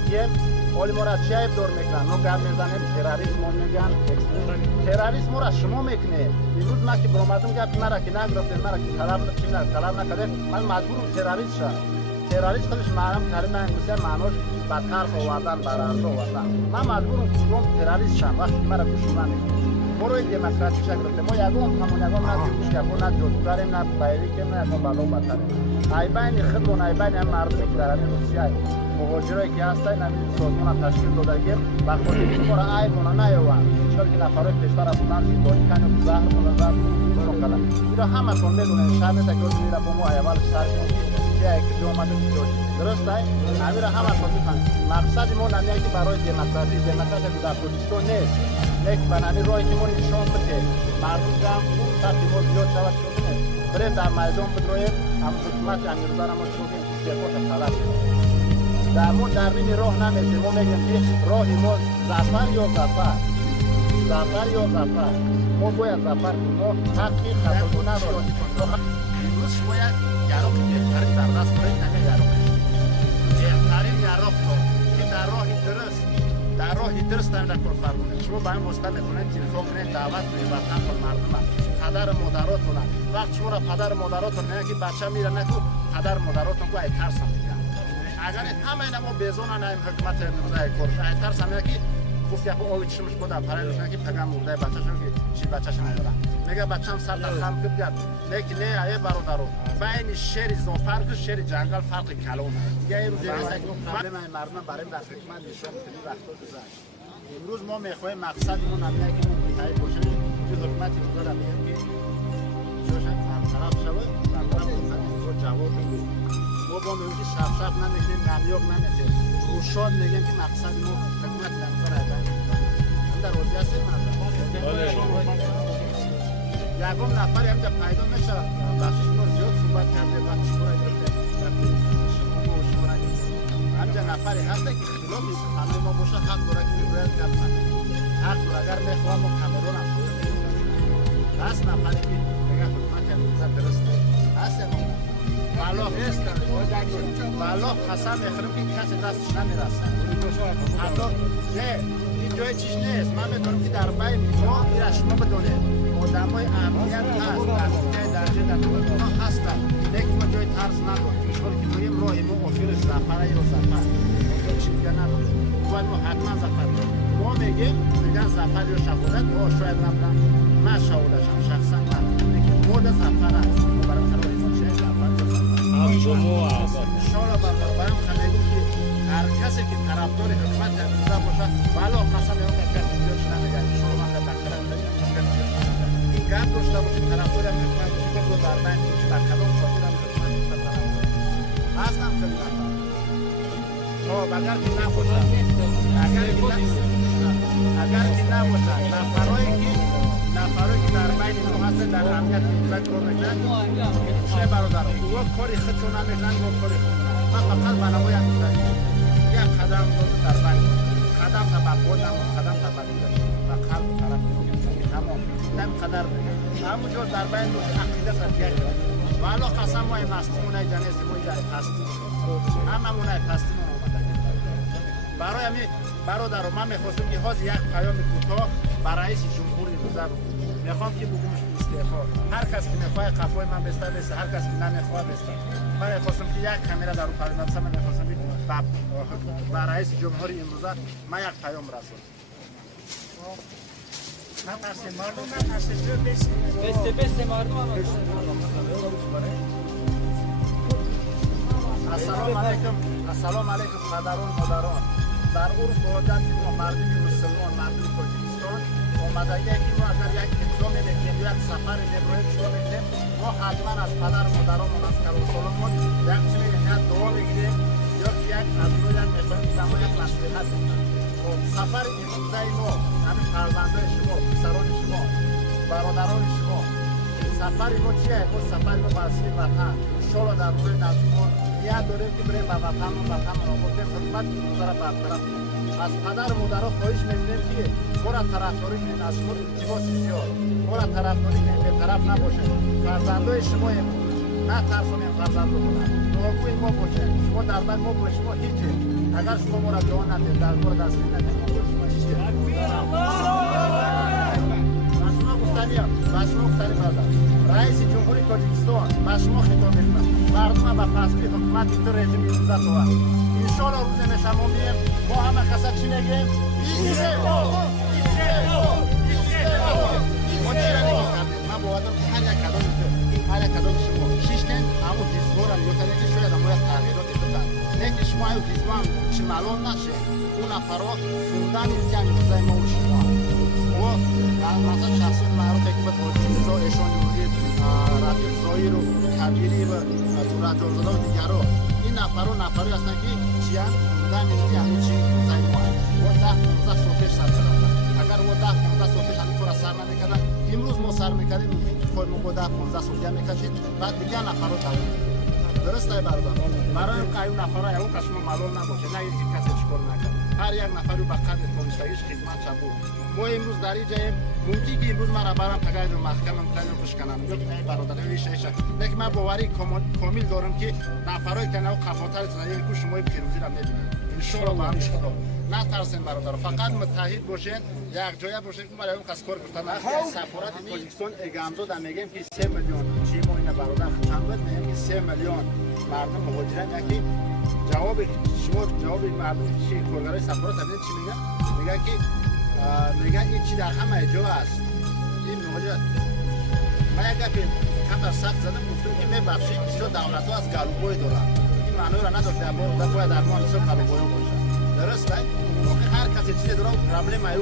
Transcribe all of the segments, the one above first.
میگیم ولی ما را چی دور میکنن ما گپ میزنیم تروریسم میگن تروریسم را شما میکنه امروز ما که برآمدم گپ مرا که نگرفتن مرا که طلب نکردن من مجبورم تروریست شم تروریست خودش معلوم کلمه انگلیسی معناش بدترس آوردن بر ارض آوردن من مجبورم کدوم تروریست شم وقتی مرا گوش نمیکنه ما روی دموکراسی گرفته ما یگان همون یگان نه گوش کردیم نه جادوگریم نه پیوی کنیم نه یگان بلا بدتریم ای بین خودمون ای بین هم مردمی که در همین روسیه مهاجرایی که هستن همین سازمان تشکیل دادگیم و خودی ما را ای مون نیوان چون که نفرای پیشتر بودن زندانی کنه زهر منظر برو کلا اینا همه تون میدونن شب تا که میره با ما اول سر جایی که اومده درست است امیر همه تون میفهمن مقصد ما نمیه که برای دموکراسی در کردستان نیست یک بنامی راهی که ما نشان بده مردم جمع سطح ما زیاد شود شده بریم در میدان بدرویم هم حکومت امیرزان ما شدیم استعفاش طلب در این راه نمیشه ما میگیم که راه ما ظفر یا ظفر ما باید ظفر کنیم ما حقی خطا نداریم امروز باید یراق بهترین در دست برید نگه یراق بهترین یراق که در راهی درست نمیده کار فرمونه شما با این واسطه میتونید تلفن کنید دعوت کنید وطن کن مردم پدر مادراتونه وقت شما را پدر مادراتون نه که بچه میره نکو پدر مادراتون کو ای ترس هم میگن اگر همه اینا ما بیزون نیم حکومت امروز ای کارش ای ترس هم که گفت که او چشمش بود پرایش نه که پیغام مرده بچه‌شون که چی بچه‌ش ندارن میگه بچه‌م سر در خم کرد لیکن نه ای برادرو بین شهر زوفر و شهر جنگل فرق کلام دیگه امروز من مردم برای در حکومت نشون میدیم وقتا گذشت امروز ما میخوایم مقصدمون نمیه که ما متحد باشیم که حکومت امروز را میگیم که شوشن طرف شوه در طرف خود جواب میدیم ما با میگیم شف نمیگیم نمیاق نمیتیم روشان میگیم که مقصد ما حکومت امروز را بگیم هم در روزی هستیم یکم نفر همینجا پیدا میشه بخشش ما زیاد صحبت کرده بخشش ما را گرفته همینجا نفری هسته که خلاف همه ما باشه حق داره که باید گپ نکنه حق داره اگر میخوام ما کامرون هم شده هست نفری که دیگه حکومت امروز درسته هست والله قسم میخورم که کسی دستش نمیرسه حتی نه این جای چیز نیست من میدونم که در بین ما این شما بدونید آدمای امنیت هست درجه در ما هستن لیکن ما جای ترس نداریم چون که تویم راهی ما آخرش زفره یا زفر چی دیگه نداریم باید ما حتما زفر ما میگن زفر یا شهادت ما شاید نبودم من شهادتشم شخصا من لیکن مورد زفر هست برای تروریسم چه زفر یا زفر انشاءالله برام خمیگم که هر کسی که طرفدار حکومت امروزه باشه والا قسم میگم که کسی دیگرش نمیگه انشاءالله من بکنم این گپ داشته باشید طرفدار حکومت باشید که در بین در کدام خاطر هم حکومت هستم خیلی نفر اگر که نباشد نفرایی که در بین ما هستن در امنیت ملت رو میکنن چه برادران و کاری خودشون نمیکنن و کاری خود من فقط بنابرای یک قدم در بین قدم تا بقودم و قدم تا بقیدم و قلب طرف تمام نمی قدر همونجور در بین دوست عقیده سرگیه و الان قسم ما این مستیمونه جنیستی ما اینجا پستی هممونه پستی ما آمده برای همی برادر من میخواستم که حاضر یک پیام کوتاه برای رئیس جمهوری گذار میخوام که بگمش استعفا هر کس که میخواد قفای من بسته بسته هر کس که نمیخواد بسته من میخواستم که یک کامera در رو پرداختم مثلا من میخواستم با رئیس جمهوری امروزه من یک پیام رسوندم نترسیم مردم نترسیم بسته مردم السلام علیکم پدران مادران در عرف و عادت ما مردم مسلمان مردم تاجیکستان آمدگی که ما اگر یک اقدام میکنیم یک سفر نبراهیم شروع میکنیم ما حتما از پدر مادران از کراسالمون یک چنین یک دعا میگیریم یا که یک از روی میخواهیم که ما یک نصیحت میکنیم سفر امروزه ما همین فرزندان شما پسران شما برادران شما سفر ما چیه؟ ما سفر ما به اصلی وطن انشاءالله در روز نزدیک یاد داریم که بریم به وطن را بودیم خدمت که روزه را برطرف از پدر مادرها خواهش میکنیم که ما را طرفداری کنید از شما التباس زیاد ما را طرفداری کنید به طرف نباشه فرزندای شما نه ترسونیم فرزندو کنن ناگوی ما باشه شما در بین ما باشه شما هیچی اگر شما ما را جوان ندید در بار دستگیر ندید شما چیه؟ شما گفتنی برادر رئیس جمهوری تاجیکستان با شما خطاب میکنم مردم با پستی حکومت تو رژیم امروزه تو انشالله روز شما میگیم با همه کسا چی نگیم؟ من باورم که هر یک کدام شما شیشتن همون حزب‌ها را می‌کنه که شاید همون تغییرات بدن نه که شما این حزب هم چی معلوم نشه اون نفرها خوندن این روزای ما و شما و مثلا شخص معروفه که به تاجیکستان ایشان نوری رفیق زایر و کبیری و تورا جورزاده و دیگرها این نفرها هستن که چیان خوندن این همه چی روزای ما و 10-15 سال پیش سر کردن اگر و 10-15 سال پیش همین کار سر نمی‌کردن امروز ما سر می‌کردیم خود ما 10-15 سال دیگه می‌کشید بعد دیگه نفرها تموم درست است برادر برای قایم نفرها اون که شما معلوم نباشه نه اینکه کسی چیکار نکنه هر یک نفری به قدر کمیسایش خدمت شد ما امروز در این جایم ممکنه که امروز مرا برام تگاید و محکمه متعلق خوش کنم یا نه برادر ایش لیکن من باوری کامل دارم که نفرایی که نو قفاتر زنده کو شما پیروزی را می‌بینید ان شاء الله با خدا نترسین برادر فقط متحد باشین یک جای باشین که برای اون کس کار گفتن سفارت تاجیکستان اگامزو در میگیم که 3 میلیون چی ما اینا برادر چند بود میگیم که 3 میلیون مردم مهاجرن یکی جواب شما جواب مردم چی کارگرای سفارت همین چی میگن که میگن این چی در همه جا است این مهاجرت من یک گپی کم در سخت زدم گفتم که میبخشید بسیار دولت‌ها از گلوبوی دارن این معنی را نداشت در باید در ما حساب گلوبوی باشه درست است هر کسی چیزی داره پرابلم ایو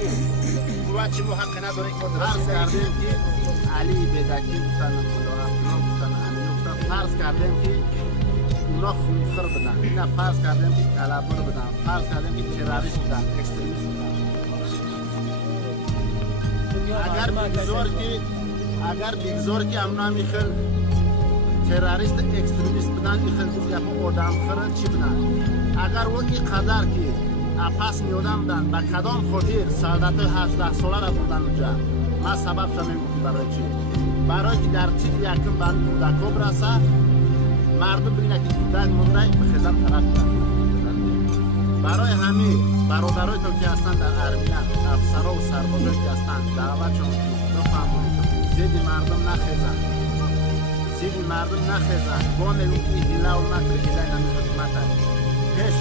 و چی ما حق نداره که درست کردیم که علی بدکی گفتن مدارا گفتن امین گفتن فرض کردیم که اونا خونخوار بدن اینا فرض کردیم که طلبکار بدن فرض کردیم که تروریست بدن اکستریمیست بدن اگر بگذار که امنا میخوان تروریست اکستریمیست بدن میخوان گفت یک آدم خرد چی بدن اگر و این قدر که پس میادم بدن به کدام خاطر سعادت 18 ساله را بردن اونجا من سبب شدم برای چی برای که در تیر یکم بند کودکا برسه مردم ببینه که کودک مونده به خزم طرف برای همه برادرای تو که هستن در ارمیان افسرها و سربازایی که هستن دعوت شما بفهمونید زید مردم نخیزن با میگون که هیله و مکر هیله نمی حکمت پیش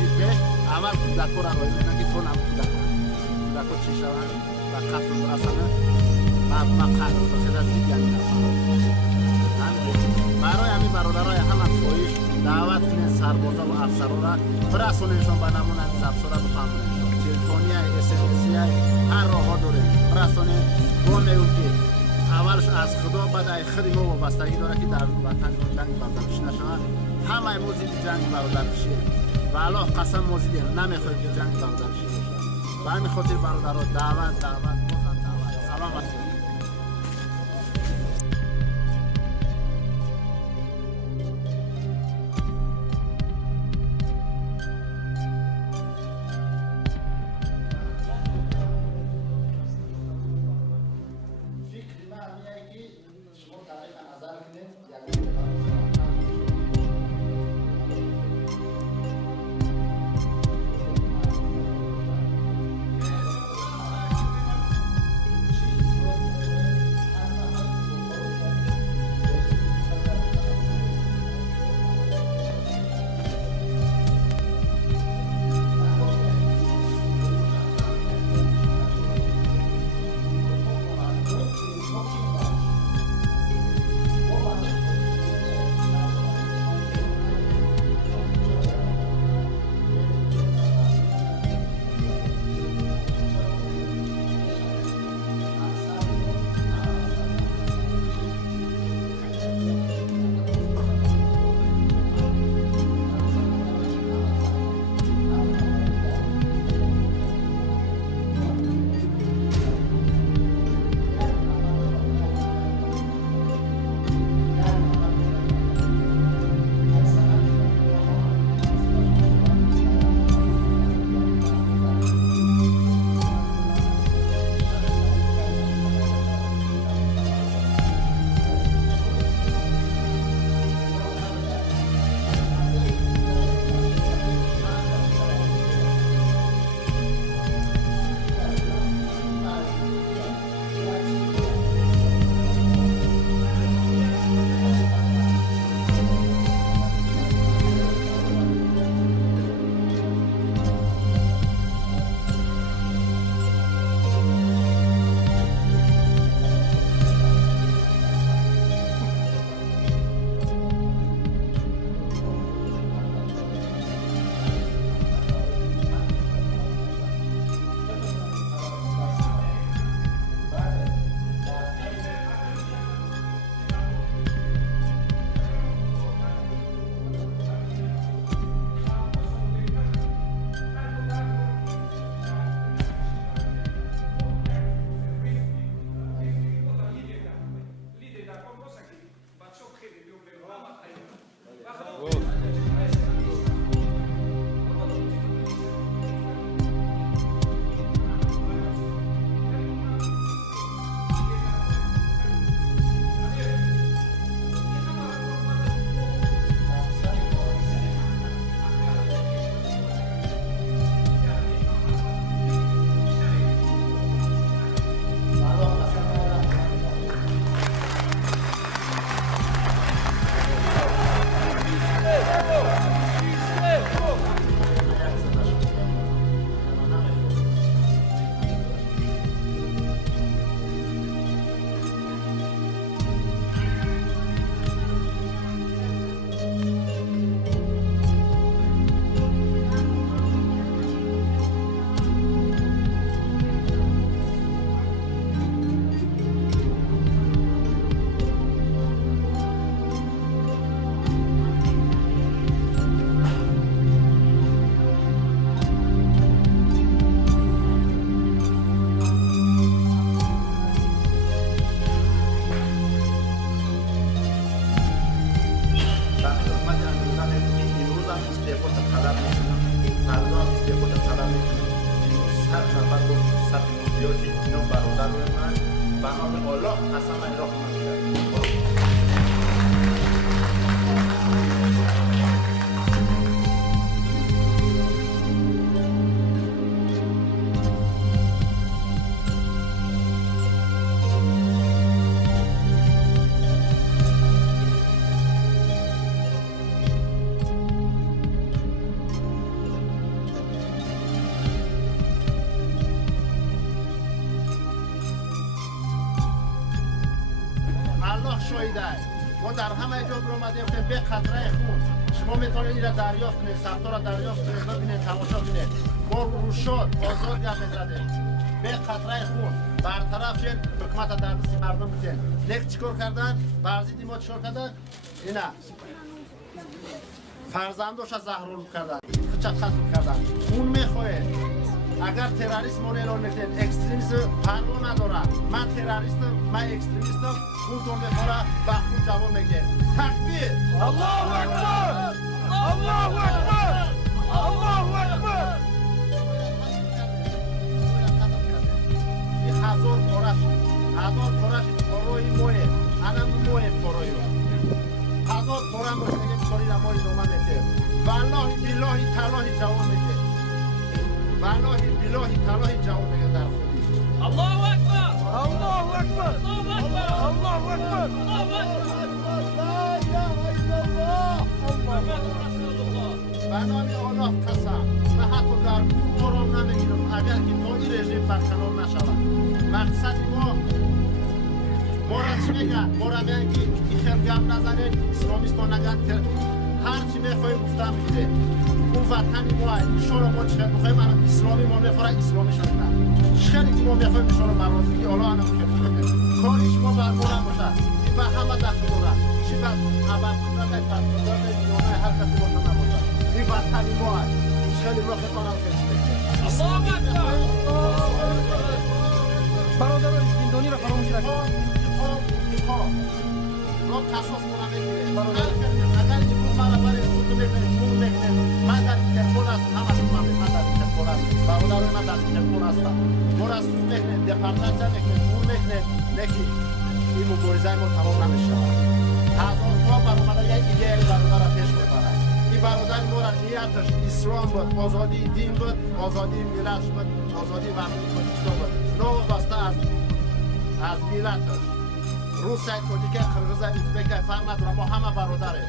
اول کودکا را روی میدن که تو نم کودکا چی شوند و قتل برسنه مردم قتل بخیده زید یعنی برای همین برادرای همه خواهش دعوت کنین سربازا و افسرها را برسونینشون به نمونه از افسرها بفهمونینشون تلفنی SMS هر راه داره برسونین با میگون که اولش از خدا بعد ای خودی ما وابستگی داره که در وطن جنگ برادرش نشود همه موزید جنگ برادرشی و الله قسم موزید نمیخوایم که جنگ برادرشی باشه و همین خاطر برادرها دعوت سلام علیکم حیاتی اینو برادر من به نام الله قسم اله میگیرم. ما در همه جا برآمدیم که به قطره خون شما میتونید این را دریافت کنید، سمتا را دریافت کنید، ببینید، تماشا کنید. ما روشاد آزاد گپ میزدیم به قطره خون برطرف شد، حکومت در دست مردم بودن. لیک چیکار کردن؟ برزیدی ما چیکار کردن؟ اینا فرزنداش زهرالود کردن، چه قتل کردن. خون میخواهید اگر تروریسم ما اعلان میکنید، اکستریمیسم پروا نداره. من تروریستم، من اکستریمیستم، خونتون میخوره و خون جواب میگه. تکبیر! الله اکبر! الله اکبر! الله اکبر! این هزار پارش پاروی مویه، انم مویه پاروی هزار پارم باشه میگه کاری را مایی دومه میته. والله بیلاهی تلاهی جواب میگه. والله بالله تعالی جواب میگه در خودی. الله اکبر! الله اکبر! الله اکبر! لا اله الا الله محمد رسول الله. به نام الله قسم من حتی در قرآن نمیگیرم اگر که تا این رژیم برقرار نشود. مقصد ما را چی میگن؟ ما را میگن که این خیلی گپ نزنید، اسلامیستان نگن، هر چی میخواهیم گفتم میگیره. اون وطنی ما انشاءالله ما چقدر میخوایم اسلامی ما میفره اسلامی شدن. چقدر که ما میخوایم انشاءالله برازگی حالا انا میخوایم کاری شما بر ما نباشه. این به همه دخل داره. چی بعد اول قدرت پاسپورت دیونه هر کسی باشه نباشه. این وطنی ما چقدر ما خدمت الله اکبر! برادران زندانی را فراموش نکنید. ما قصاص ما نمیگیره. اگر این مرا برای سوت بکنه من در تلفن هستم، همه میفهمید من در تلفن هستم، برادران من در تلفن هستم. ما را سوت بکنه، دپارتمنت بکنه، پول بکنه، نکی این مبارزه ما تمام نمیشه. هزارها برادر یک ایده برادر را پیش میبره. این برادر ما را نیتش اسلام بود، آزادی دین بود، آزادی ملت بود، آزادی وطن بود. نوابسته از ملتش. روسیه، تاجیک، قرغیز، ازبک فرق نداره. ما همه برادره.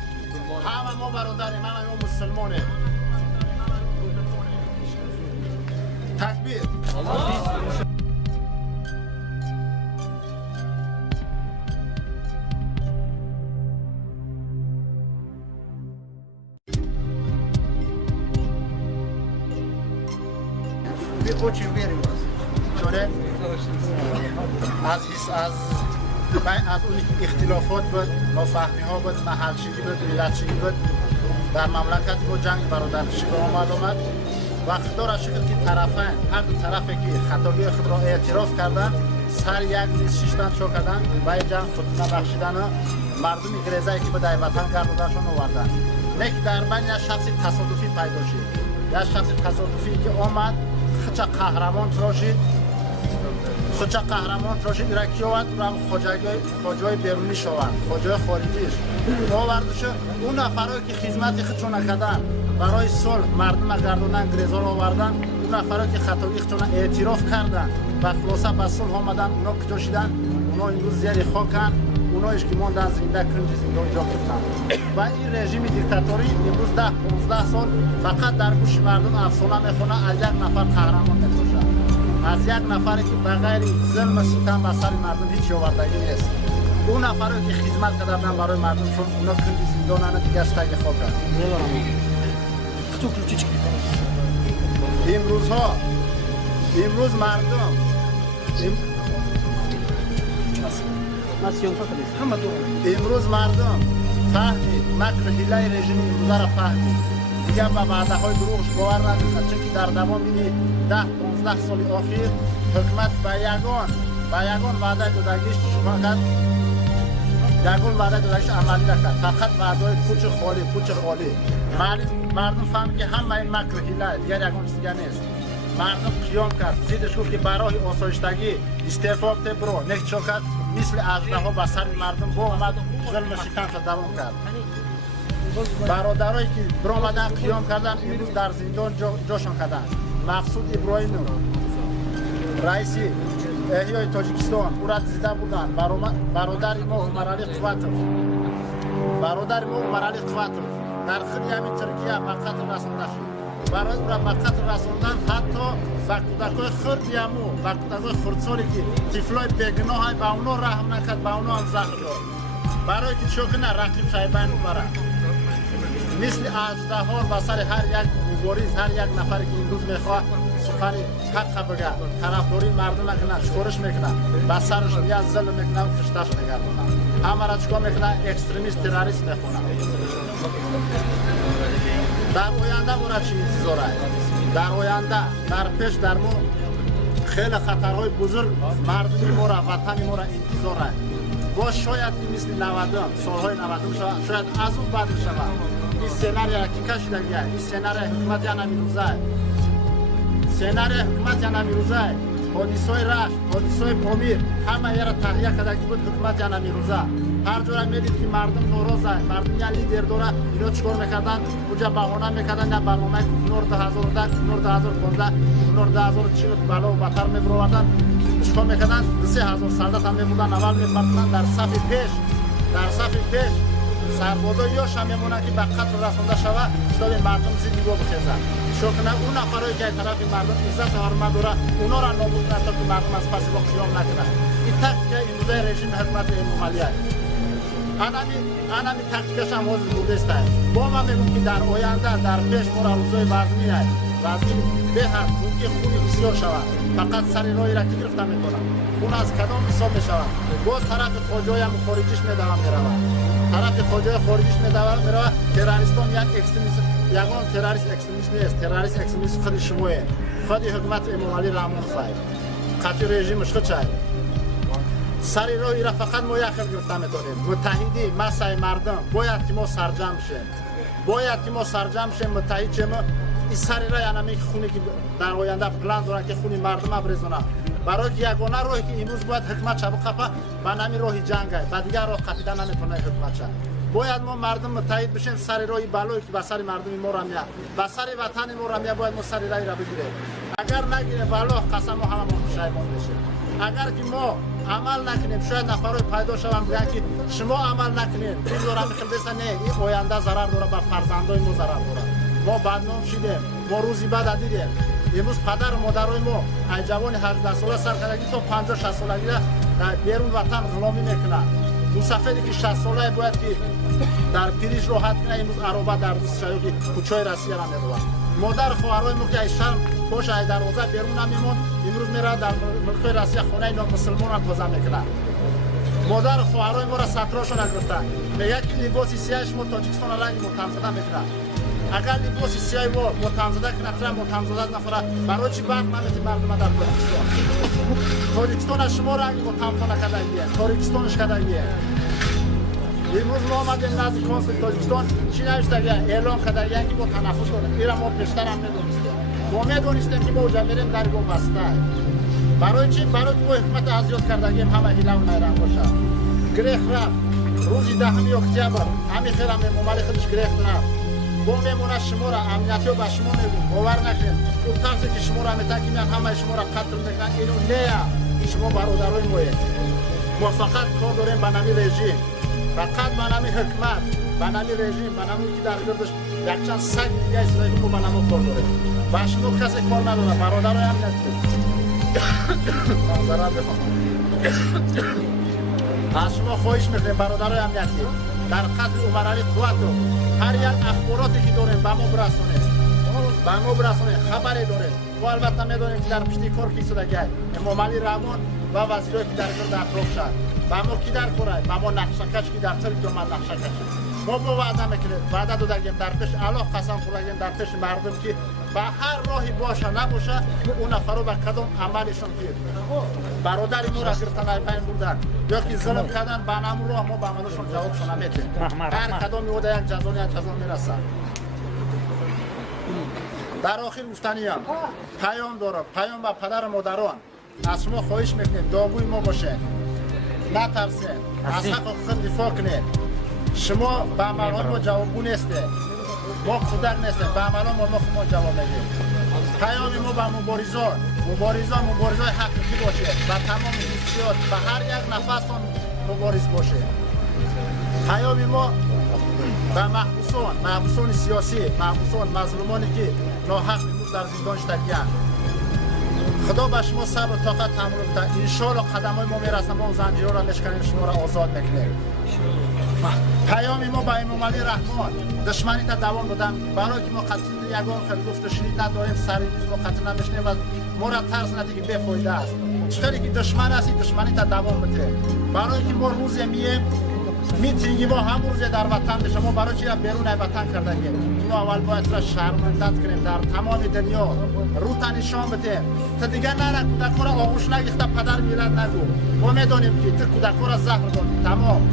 همه ما برادریم، همه ما مسلمانیم. تکبیر! Очень верю вас. چونه؟ از اون اختلافات بود، نافهمی ها بود، محلچگی بود، ملتچگی بود. در مملکت با جنگ برادرکشی به آمد و خدا را شکر که طرفین، هر دو طرفی که خطاگی خود را اعتراف کردن، سر یک نیز شیشتن چو کردن و جنگ خودتون بخشیدن مردم گریزایی که به در وطن گردودنشون آوردن. نه که در بین یک شخص تصادفی پیدا شد. یک شخص تصادفی که آمد خچه قهرمان تراشید، خچه قهرمان تراشید را کی آورد؟ خواجه‌های بیرونی شوند، خواجه‌های خارجیش آوردش. اون نفرایی که خدمت خودشون نکردن برای صلح مردم گردوندن، گریزا را آوردن. اون نفرایی که خطاگی خودشون اعتراف کردن و خلاصه به صلح آمدن، اونا کجا شدن؟ اونا امروز زیر خاکن. اونایش که ماندن زنده کنج زندان جا گرفتن. و این رژیم دیکتاتوری امروز 10-15 سال فقط در گوش مردم افسانه میخونه، از یک نفر قهرمان میکشه، از یک نفری که بغیر ظلم و ستم بر سر مردم هیچ آوردگی نیست. اون نفری که خدمت کردن برای مردمشون، اونا کنج زندانن دیگه از تگ خاکن. امروز مردم امروز مردم فهمید، مکر حیله رژیم امروز را فهمید. دیگه به وعده های دروغش باور ندارد، چون که در دوام این 10-15 سال اخیر حکومت به یگان وعده دادگیش فقط یگان وعده دادگیش عملی نکرد. فقط وعده های پوچ خالی. مردم فهمید که همه این مکر حیله دیگر یگان چیز دیگر نیست. مردم قیام کرد زیدش گفت که برای آسایشتگی استعفا بده برو نه چو کرد مثل اژدها به سر مردم با آمد ظلم شکن را دوام کرد برادرایی که برآمدن قیام کردن امروز در زندان جاشان کردن مقصود ابراهیم رئیس احیای تاجیکستان او را دیده بودن برادر ما عمر علی قواتوف در خیلی همین ترکیه به قتل رسانده شد برای او را به قتل رساندن حتی به کودکای خردی همو به کودکای خردسالی که طفلای بیگناه به اونا رحم نکرد به اونا هم زخم داد برای که چوکنه رقیب شایبین رو برد مثل اژدها به سر هر یک مبارز هر یک نفر که امروز میخواد سخن حق بگه طرفداری مردم میکنه شورش میکنه به سرش میاد ظلم میکنه و کشتش میگردونه همه را چیکار میکنه اکستریمیست تروریست میخونه در آینده ما را چی انتظار است در آینده در پیش در ما خیلی خطرهای بزرگ مردم ما را وطن ما را انتظار است با شاید که مثل 90 سالهای 90 شاید از اون بعد شود این سناریو را که کشیده گیه این سناریو حکومت یا نمیروزه سناریو حکومت یا نمیروزه حادثه‌های رشت حادثه‌های پامیر همه را تهیه کرده که بود حکومت یا نمیروزه هر جا میدید که مردم ناراضه مردم یا لیدر داره اینا چیکار میکردن اونجا بهانه میکردن یا برنامه کوکنور 2010 کوکنور 2015 کوکنور 2040 بالا و بهتر میبردن چیکار میکردن 3000 سردار هم میبودن اول میپرسن در صف پیش سربازا یا شمیمونه که به قتل رسانده شود شتاب مردم زیدی با بخیزن شکنه اون نفرایی که طرف مردم عزت و حرمت داره اونا را نابود کنه تا که مردم از پس با قیام نکنه این تاکتیک امروزه رژیم حکومت امامعلی است انمی تاکتیکش هم حاضر بوده است با ما میگم که در آینده در پیش ما را روزای وزنی است وزنی به حد ممکن خونی بسیار شود فقط سر راهی را که گرفته میکنن خون از کدام حساب میشود باز طرف خواجه‌ای هم خارجیش میدوام میرود طرف خواجه خارجیش میرود تروریستان یک اکستریمیست یگان تروریست اکستریمیست نیست تروریست اکستریمیست خود شماه خود حکومت امامعلی رحمان خواهی خطی رژیمش خود شاید سر راهی را فقط ما یک خیل گرفته میتونیم متحدی مسای مردم باید که ما سرجم شیم متحد شیم این سر راه انمی خونی که در آینده پلان دارن که خونی مردم ابریزونه برای که یگانه راهی که امروز باید حکومت شب قفا به نمی راهی جنگ است و دیگر راه قطعا نمیتونه حکومت شد باید ما مردم متحد بشیم سر راهی بالایی که به سر مردم ما را میاد به سر وطن ما را میاد باید ما سر راهی را بگیریم اگر نگیریم والله قسم ما همه پشیمان بشیم اگر که ما عمل نکنیم شاید نفرای پیدا شوند بگن که شما عمل نکنید این داره میخواد بسن نه این آینده ضرر داره به فرزندای ما ضرر داره ما بدنام شدیم ما روزی بعد دیدیم امروز پدر و مادرای ما ای جوان 18 ساله سرکردگی تا 50 60 سالگی در بیرون وطن غلامی میکنن مسافری که 60 ساله باید که در پیریش راحت کنه امروز عربه در دوست شاید که کوچای روسیه را میروند مادر خواهرای ما که ای شرم پاش ای دروازه بیرون نمیمون امروز میره در ملک روسیه خونه اینا مسلمان را تازه میکنه مادر خواهرای ما را سطراشون گرفتن میگه که لباس سیاهش ما تاجیکستان رنگ متمزده میکنه اگر لباس سیاه و متمزده کنه تر متمزده نفره برای چی بعد ممت مردم در تاجیکستان شما رنگ متمزده نکردگیه تاجیکستانش کردگیه امروز ما آمدیم نزد کنسول تاجیکستان چی نوشتگیه اعلام کردگیه که با تنفس کنه ایرا ما پیشتر هم ندونستیم ما میدونستیم که ما اوجا میریم در گم بسته برای چی؟ برای که ما حکومت ازیاد کردگیم همه هیله و نیرم باشه گریخ رفت روزی 10 اکتبر همین خیلی هم امامعلی خودش گریخ رفت با میمونه شما را امنیتی و به شما میگم باور نکنید اون طرزی که شما را میتن که میان همه شما را قتل میکنن اینو نه این شما برادرای مایه ما فقط کار داریم به نمی رژیم فقط به نمی حکمت به نمی رژیم به نمی که در گردش یک چند سگ دیگه اسرائیلی ما به نمی کار داریم به شما کسی کار نداره برادرای امنیتی منظرم بخوام از شما خواهش میکنیم برادرای امنیتی در قتل عمر علی قواتوف هر یک اخباراتی که داریم به ما برسونید خبری داریم و البته میدونیم که در پشتی کار کی شده امامعلی رحمان و وزیرایی که در گرد اطراف شد به ما کی در کاره به ما نقشه‌کش که در سر جمعه نقشه‌کش ما با وعده میکنیم وعده دادیم در پیش الله قسم خوردیم در پیش مردم که به هر راهی باشه نباشه اون نفرو به کدام عملشون که برادری ما را گرفتن ای پایین بردن یا که ظلم کردن به همون راه ما به عملشون جوابشون نمیدیم هر کدام میوده یک جزا میرسه در آخر گفتنیم پیام دارم، پیام با پدر و مادران از شما خواهش میکنیم داغوی ما باشه، نترسین، از حق خود دفاع کنید. شما به عملهای ما جوابگو نیستید، ما کودک نیستیم، به عملهای ما جواب میدیم. پیام ما به مبارزه حقیقی باشه، به تمام حیثیات، به هر یک نفس مبارز باشه. پیام ما به محبوسان سیاسی، محبوسان مظلومانی که ناحق امروز در زندان شدگی‌اند. خدا به شما صبر و طاقت تحمل بده. ان شاءالله قدم‌های ما میرسه، ما زنجیرها را میشکنیم، شما را آزاد میکنیم. پیام ما با امام علی رحمان دشمنی تا دوام دادم، برای که ما قتل یگان خیلی گفت شنید نداریم، سری نیز ما قتل نمیشنیم و ما را ترس نده که بی‌فایده است. چطوری که دشمن هستی دشمنی تا دوام بده، برای که ما روز میتینگی ما هم روز در وطن بشه، ما برای چی بیرون وطن کردیم که ما اول باید را شرمندت کنیم در تمام دنیا، رو تا نشان بدیم تا دیگر نه کودک را آغوش نگیخته پدر میلاد نگو. ما میدانیم که تو کودک را زهر دادی، تمام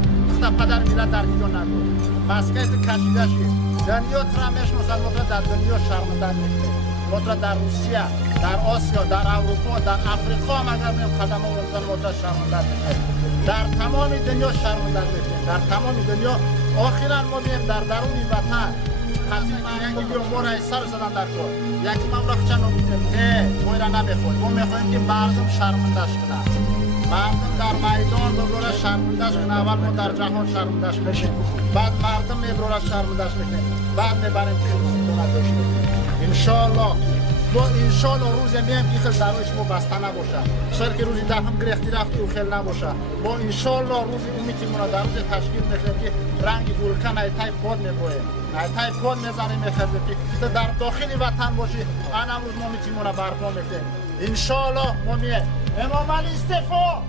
پدر میلاد در اینجا نگو، مسکه تو کشیده شید. دنیا ترا میشناسد، ما در دنیا شرمنده میکنیم، ما در روسیه، در آسیا، در اروپا، در افریقا هم اگر میم قدم رو بزنیم ما شرمنده میکنیم، در تمام دنیا شرمنده میکنیم، در تمام دنیا. آخرا ما میم در درون وطن قسم یکی بیام ما را سر زدن در کار، یکی مملخ چند میکنیم، نه ما را نمیخوایم، ما میخوایم که مردم شرمندهش کنند، مردم در میدان ببره شرمندهش کنه. اول ما در جهان شرمندهش بشیم، بعد مردم میبره شرمندهش میکنیم، بعد میبریم که دولتش میکنیم. انشالله ما انشالله روز میم که خیلی درویش ما بسته نباشه، شاید که روزی دهم گرفتی رفتی و خیلی نباشه. ما انشالله روزی امیدمون در روز تشکیل میکنیم که رنگ ولکان ایتای پاد میبویم، ایتای پاد میزنیم، میخریم که در داخل وطن باشی. آن روز ما امیدمون برپا میکنیم انشالله. ما میم امام علی استعفا!